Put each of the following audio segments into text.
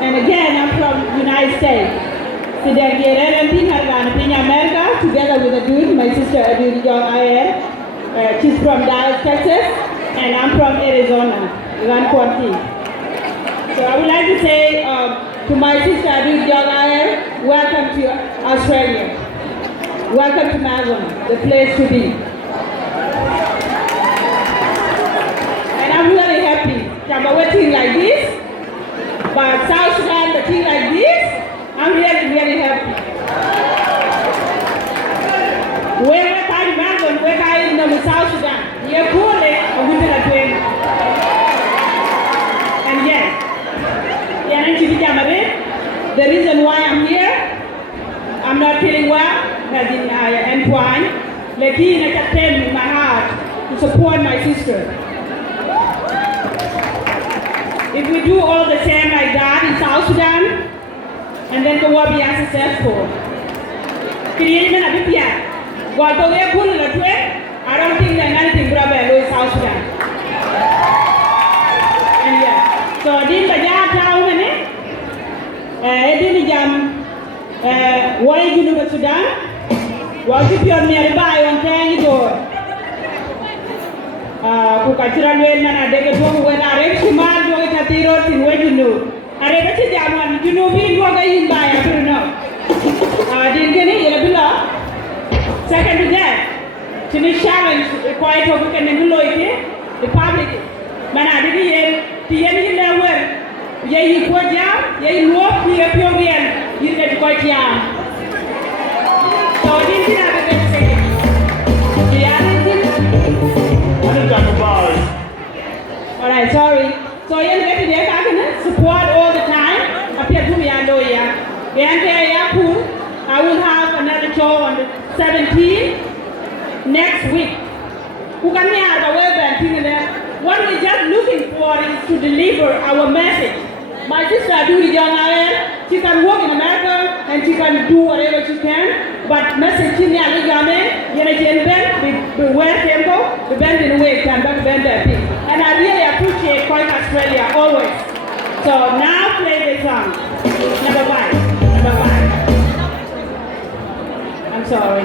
And again, I'm from United States. Today, in America, together with a dude, my sister, she's from Dallas, Texas, and I'm from Arizona, Grand County. So I would like to say to my sister, welcome to Australia. Welcome to Melbourne, the place to be. And I'm really happy. I'm waiting like this, but South Sudan, the thing like this, I'm really, really happy. We're in Melbourne, we're in South Sudan. You're cool, and we're going to win. And yes, the reason why I'm here, I'm not feeling well, has been entwined. Like he had pain in my heart to support my sister. If we do all the same like that in South Sudan, and then the war be unsuccessful. I don't think there's anything wrong with South Sudan. And yeah, so I didn't why you know Sudan? What if you're nearby on Tangy door? Kukachira Lena, they get one when I read Suman, do it at the road in where you know. I read it down, you know me, what are you by? I don't know. I didn't get it below. Second to that, to this challenge, quite over can the public. Man, I didn't hear the end in their work. Yay, you put down, yay, you walk, you appear again, you get quite young. So I didn't have a good second. Alright, sorry. So you get to the support all the time. I will have another show on the 17th next week. What we're just looking for is to deliver our message. My sister Duri Janael, she can work in America and she can do whatever she can. But message in the Alijame, beware tempo, the bend in the way can back bend their feet. And I really appreciate Point Australia always. So now play the song. Number 5. Number 5. I'm sorry.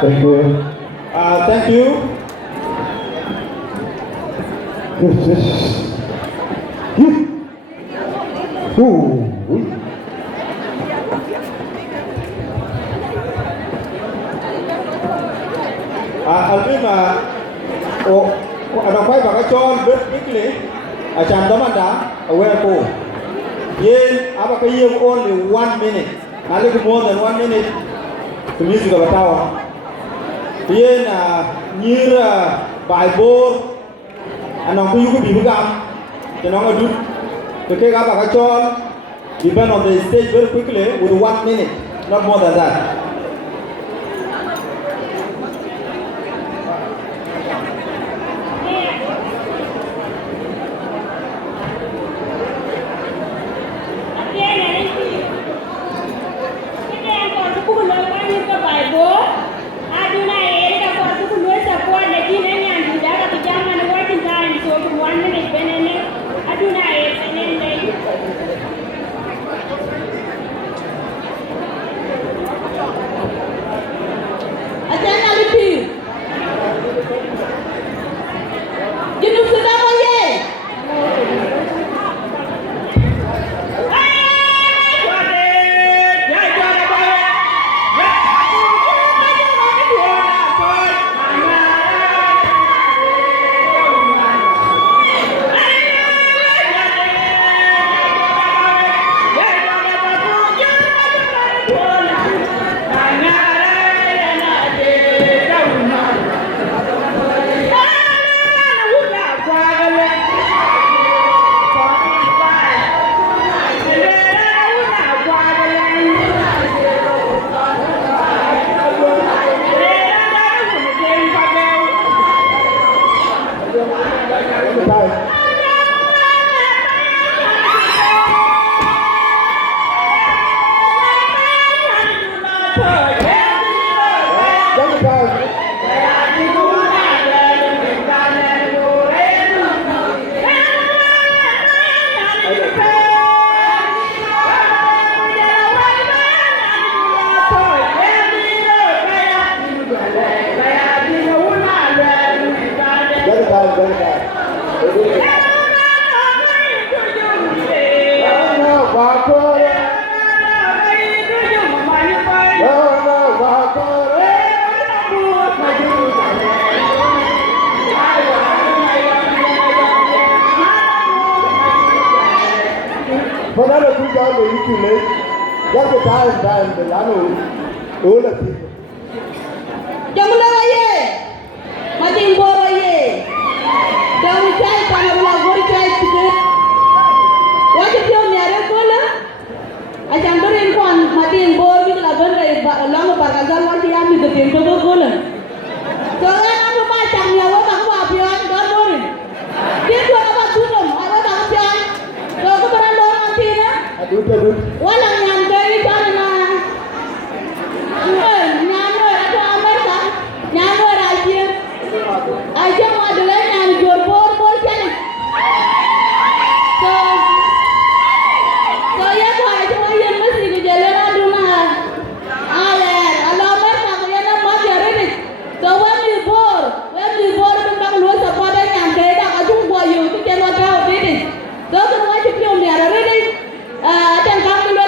Thank you. Thank you. Yes. Ooh. Alvin anh quay vào cái chôn biết quickly. Chàng tấm anh đã aware cô. Yen, apa cái year only 1 minute. A little more than 1 minute. The music of a tower. Yen near by board. Anh ông cứ bị gam. Cho nó được. Cái apa cái chôn. Depend on the stage very quickly with 1 minute, not more than that. But I don't think I'm going to late. That's the time, the land all the people. Jamulaye, Martin Boroye, don't try to have a good try to do. What if you're married, Cola? I can do it one, Martin Bor, with a long Bagazal, what you have with the Pinto Cola. So then I'm about to tell you what I'm about to don't worry. This one about to them, I was out there. So go to the Tina. I do it. One of them very fun. I just want to learn and your more challenge. So yes, I just want you to listen to the Lena. I love it. So when you bore, come back to support and say that I don't want you to get what out of it. So the way you feel me already, I can come to the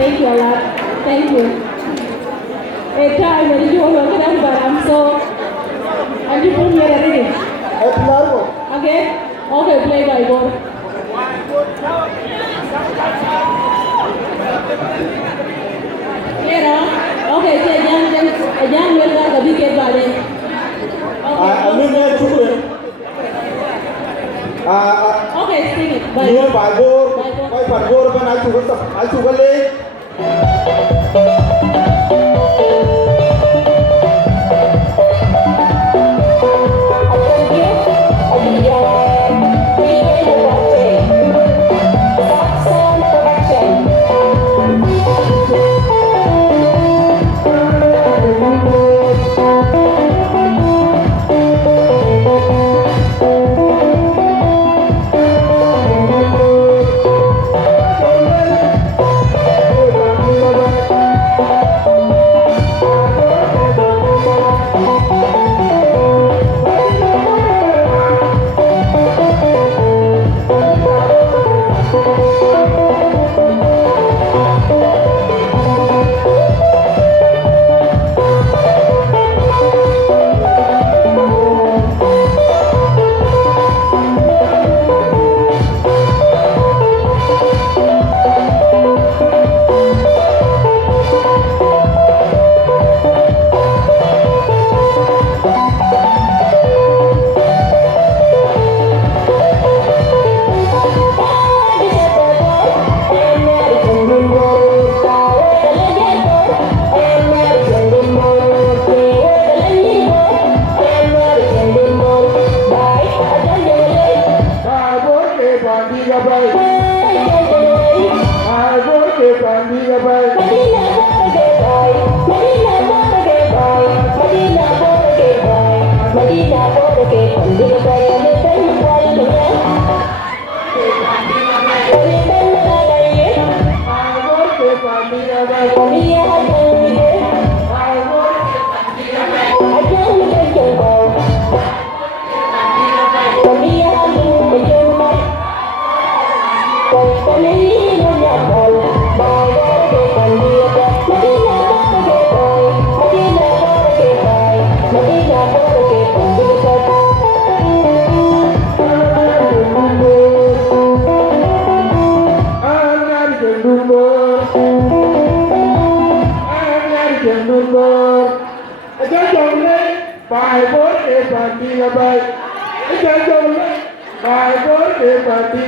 Thank you a lot. Thank you. A time when you all look at them, but I'm so. And you put me at it. Largo. Okay? Okay, play by ball. You know? Okay, so young will like a big body. Anh nên nghe chú đấy. Okay, sing it. By Nhiều bài vô, quay phần vô bên ai chụp cái tập, ai chụp cái lên. Bài vốn để mà đi